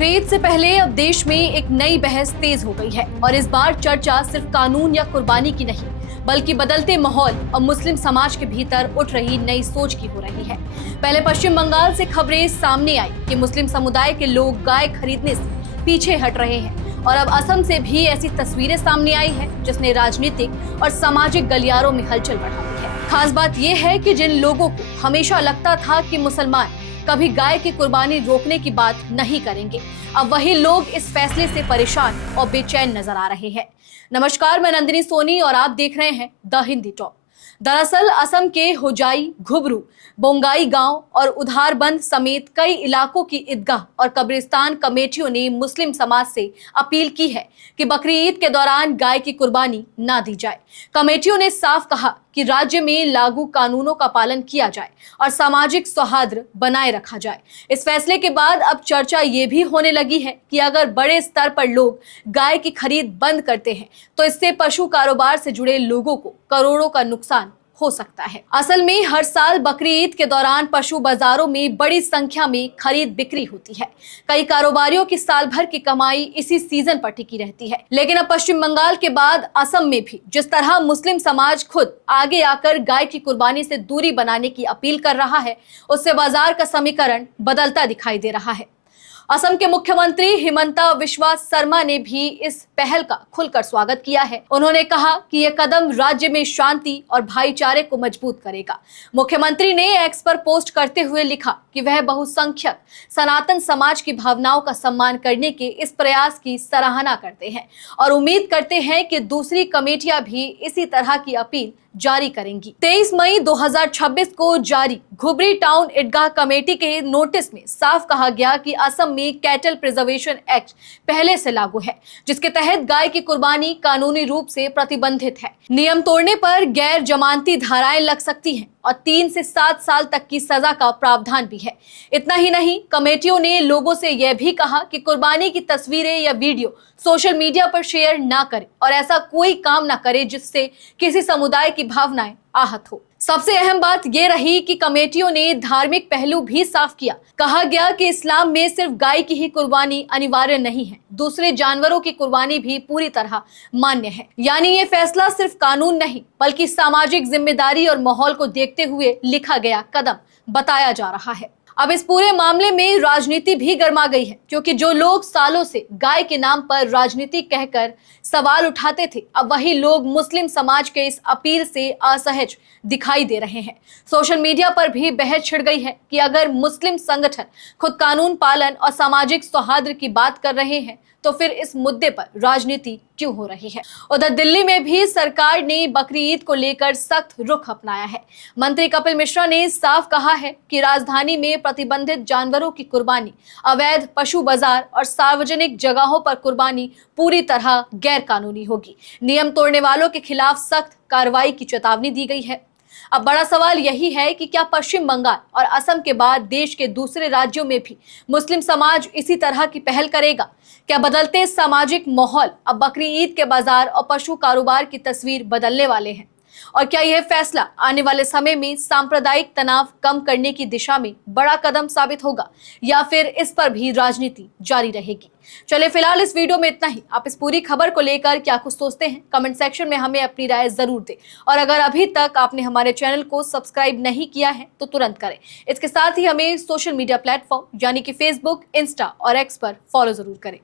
बकरीद से पहले अब देश में एक नई बहस तेज हो गई है और इस बार चर्चा सिर्फ कानून या कुर्बानी की नहीं बल्कि बदलते माहौल और मुस्लिम समाज के भीतर उठ रही नई सोच की हो रही है। पहले पश्चिम बंगाल से खबरें सामने आई कि मुस्लिम समुदाय के लोग गाय खरीदने से पीछे हट रहे हैं और अब असम से भी ऐसी तस्वीरें सामने आई है जिसने राजनीतिक और सामाजिक गलियारों में हलचल बढ़ा दी है। खास बात यह है कि जिन लोगों को हमेशा लगता था कि मुसलमान कभी गाय की कुर्बानी रोकने की बात नहीं करेंगे, अब वही लोग इस फैसले से परेशान और बेचैन नजर आ रहे हैं। नमस्कार, मैं नंदिनी सोनी और आप देख रहे हैं द हिंदी टॉक। दरअसल असम के होजाई, घुबरू, बोंगाई गांव और उधारबंद समेत कई इलाकों की ईदगाह और कब्रिस्तान कमेटियों ने मुस्लिम समाज से अपील की है कि बकरी ईद के दौरान गाय की कुर्बानी ना दी जाए। कमेटियों ने साफ कहा कि राज्य में लागू कानूनों का पालन किया जाए और सामाजिक सौहार्द बनाए रखा जाए। इस फैसले के बाद अब चर्चा ये भी होने लगी है कि अगर बड़े स्तर पर लोग गाय की खरीद बंद करते हैं तो इससे पशु कारोबार से जुड़े लोगों को करोड़ों का नुकसान हो सकता है। असल में हर साल बकरी ईद के दौरान पशु बाजारों में बड़ी संख्या में खरीद बिक्री होती है। कई कारोबारियों की साल भर की कमाई इसी सीजन पर टिकी रहती है। लेकिन अब पश्चिम बंगाल के बाद असम में भी जिस तरह मुस्लिम समाज खुद आगे आकर गाय की कुर्बानी से दूरी बनाने की अपील कर रहा है, उससे बाजार का समीकरण बदलता दिखाई दे रहा है। असम के मुख्यमंत्री हिमंता बिस्वा शर्मा ने भी इस पहल का खुलकर स्वागत किया है। उन्होंने कहा कि यह कदम राज्य में शांति और भाईचारे को मजबूत करेगा। मुख्यमंत्री ने एक्स पर पोस्ट करते हुए लिखा कि वह बहुसंख्यक सनातन समाज की भावनाओं का सम्मान करने के इस प्रयास की सराहना करते हैं और उम्मीद करते हैं कि दूसरी कमेटियां भी इसी तरह की अपील जारी करेंगी। 23 मई 2026 को जारी घुबरी टाउन ईदगाह कमेटी के नोटिस में साफ कहा गया कि असम में कैटल प्रिजर्वेशन एक्ट पहले से लागू है, जिसके तहत गाय की कुर्बानी कानूनी रूप से प्रतिबंधित है। नियम तोड़ने पर गैर जमानती धाराएं लग सकती हैं और 3 से 7 साल तक की सजा का प्रावधान भी है। इतना ही नहीं, कमेटियों ने लोगों से यह भी कहा कि कुर्बानी की तस्वीरें या वीडियो सोशल मीडिया पर शेयर ना करें और ऐसा कोई काम ना करें जिससे किसी समुदाय की भावनाएं आहत हो। सबसे अहम बात यह रही कि कमेटियों ने धार्मिक पहलू भी साफ किया। कहा गया कि इस्लाम में सिर्फ गाय की ही कुर्बानी अनिवार्य नहीं है, दूसरे जानवरों की कुर्बानी भी पूरी तरह मान्य है। यानी ये फैसला सिर्फ कानून नहीं बल्कि सामाजिक जिम्मेदारी और माहौल को देखते हुए लिखा गया कदम बताया जा रहा है। अब इस पूरे मामले में राजनीति भी गर्मा गई है, क्योंकि जो लोग सालों से गाय के नाम पर राजनीति कहकर सवाल उठाते थे, अब वही लोग मुस्लिम समाज के इस अपील से असहज दिखाई दे रहे हैं। सोशल मीडिया पर भी बहस छिड़ गई है कि अगर मुस्लिम संगठन खुद कानून पालन और सामाजिक सौहार्द की बात कर रहे हैं तो फिर इस मुद्दे पर राजनीति क्यों हो रही है। उधर दिल्ली में भी सरकार ने बकरी ईद को लेकर सख्त रुख अपनाया है। मंत्री कपिल मिश्रा ने साफ कहा है कि राजधानी में प्रतिबंधित जानवरों की कुर्बानी, अवैध पशु बाजार और सार्वजनिक जगहों पर कुर्बानी पूरी तरह गैर कानूनी होगी। नियम तोड़ने वालों के खिलाफ सख्त कार्रवाई की चेतावनी दी गई है। अब बड़ा सवाल यही है कि क्या पश्चिम बंगाल और असम के बाद देश के दूसरे राज्यों में भी मुस्लिम समाज इसी तरह की पहल करेगा? क्या बदलते सामाजिक माहौल अब बकरी ईद के बाजार और पशु कारोबार की तस्वीर बदलने वाले हैं? और क्या यह फैसला आने वाले समय में सांप्रदायिक तनाव कम करने की दिशा में बड़ा कदम साबित होगा या फिर इस पर भी राजनीति जारी रहेगी? चलिए फिलहाल इस वीडियो में इतना ही। आप इस पूरी खबर को लेकर क्या कुछ सोचते हैं, कमेंट सेक्शन में हमें अपनी राय जरूर दें। और अगर अभी तक आपने हमारे चैनल को सब्सक्राइब नहीं किया है तो तुरंत करें। इसके साथ ही हमें सोशल मीडिया प्लेटफॉर्म यानी कि फेसबुक, इंस्टा और एक्स पर फॉलो जरूर करें।